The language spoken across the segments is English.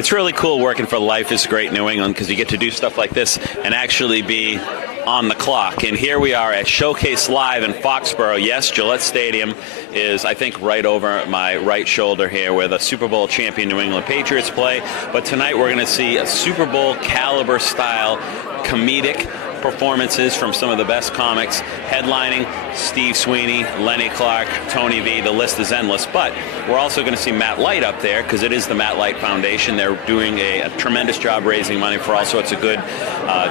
It's really cool working for Life is Great New England because you get to do stuff like this and actually be on the clock. And here we are at Showcase Live in Foxborough. Yes, Gillette Stadium is, I think, right over my right shoulder here where the Super Bowl champion New England Patriots play. But tonight we're going to see a Super Bowl caliber style comedic performances from some of the best comics, headlining Steve Sweeney, Lenny Clarke, Tony V. The list is endless. But we're also going to see Matt Light up there because it is the Matt Light Foundation. They're doing a tremendous job raising money for all sorts of good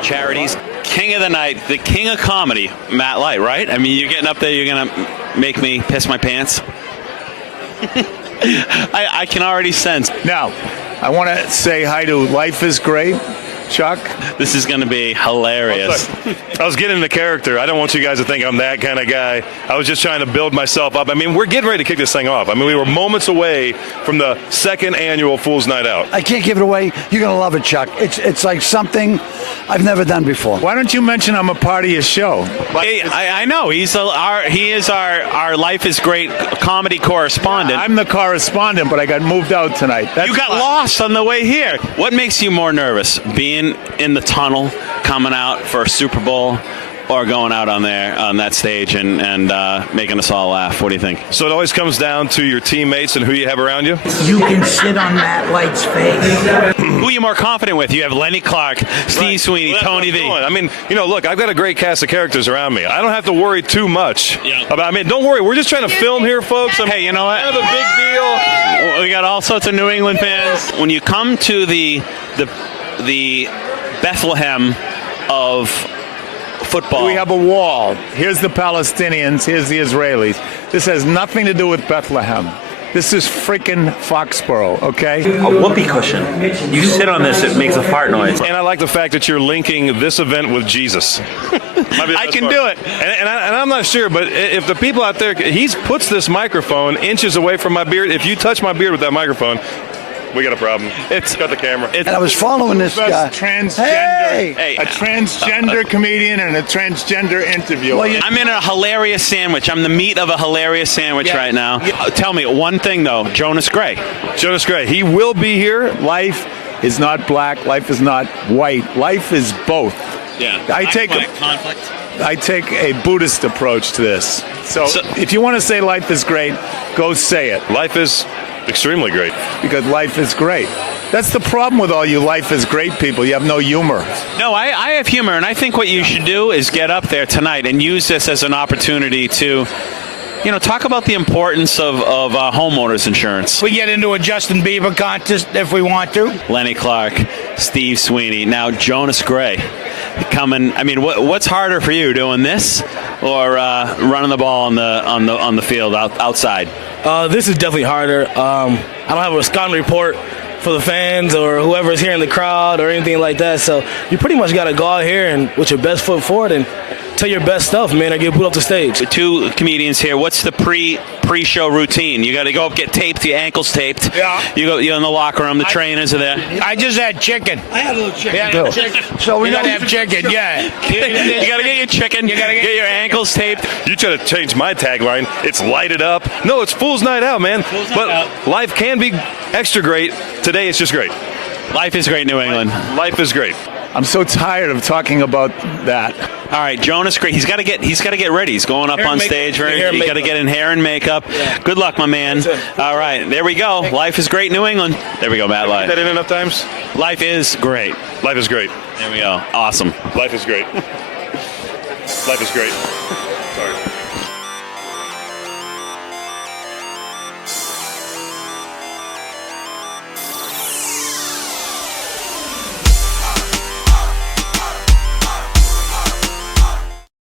charities. King of the night, the king of comedy, Matt Light, right? I mean, you're getting up there, you're going to make me piss my pants. I can already sense. Now, I want to say hi to Life is Great. Chuck, this is going to be hilarious. I was getting into character. I don't want you guys to think I'm that kind of guy. I was just trying to build myself up. I mean, we're getting ready to kick this thing off. I mean, we were moments away from the second annual Fool's Night Out. I can't give it away. You're going to love it, Chuck. It's like something I've never done before. Why don't you mention I'm a part of your show? Hey, I know. He is our Life is Great comedy correspondent. I'm the correspondent, but I got moved out tonight. You got lost on the way here. What makes you more nervous, being in the tunnel coming out for a Super Bowl or going out on that stage and making us all laugh? What do you think? So it always comes down to your teammates and who you have around you? You can sit on Matt Light's face. Who are you more confident with? You have Lenny Clarke, Steve Sweeney, Tony V. I mean, look, I've got a great cast of characters around me. I don't have to worry too much about. I mean, don't worry. We're just trying to film here, folks. Hey, you know what? Kind of a big deal. We got all sorts of New England fans. When you come to the Bethlehem of football. We have a wall. Here's the Palestinians. Here's the Israelis. This has nothing to do with Bethlehem. This is freaking Foxborough, okay? A whoopee cushion. You sit on this, it makes a fart noise. And I like the fact that you're linking this event with Jesus. I can do it. And I'm not sure, but if the people out there, he puts this microphone inches away from my beard. If you touch my beard with that microphone, we got a problem. It's got the camera. And I was following this guy. A transgender comedian and a transgender interviewer. Well, I'm in a hilarious sandwich. I'm the meat of a hilarious sandwich right now. Tell me one thing, though. Jonas Gray. Jonas Gray. He will be here. Life is not black. Life is not white. Life is both. Yeah. I take a Buddhist approach to this. So if you want to say life is great, go say it. Life is extremely great. Because life is great. That's the problem with all you life is great people. You have no humor. No, I have humor, and I think what you should do is get up there tonight and use this as an opportunity to, talk about the importance of homeowners insurance. We get into a Justin Bieber contest if we want to. Lenny Clarke, Steve Sweeney, now Jonas Gray coming. I mean, what's harder for you, doing this or running the ball on the field outside? This is definitely harder. I don't have a scouting report for the fans or whoever's here in the crowd or anything like that. So you pretty much got to go out here and with your best foot forward and tell your best stuff, man, or get put up the stage. The two comedians here. What's the pre-show routine? You got to go up, get taped, your ankles taped. Yeah. You're in the locker room. The trainers are there. I just had chicken. I had a little chicken, Yeah, too. chicken. So we You gotta don't have chicken, yeah. You got to get your chicken. You gotta get your ankles taped. You try to change my tagline. It's light it up. No, it's Fool's Night Out, man. Life can be extra great. Today, it's just great. Life is great, New England. Life is great. I'm so tired of talking about that. All right, Jonas Gray. He's got to get ready. He's going up Hair on and stage. makeup. You got to get in hair and makeup. Yeah. Good luck, my man. All right, there we go. Life is great, New England. There we go, Matt Light. That in enough times? Life is great. Life is great. There we go. Awesome. Life is great. Life is great. Sorry.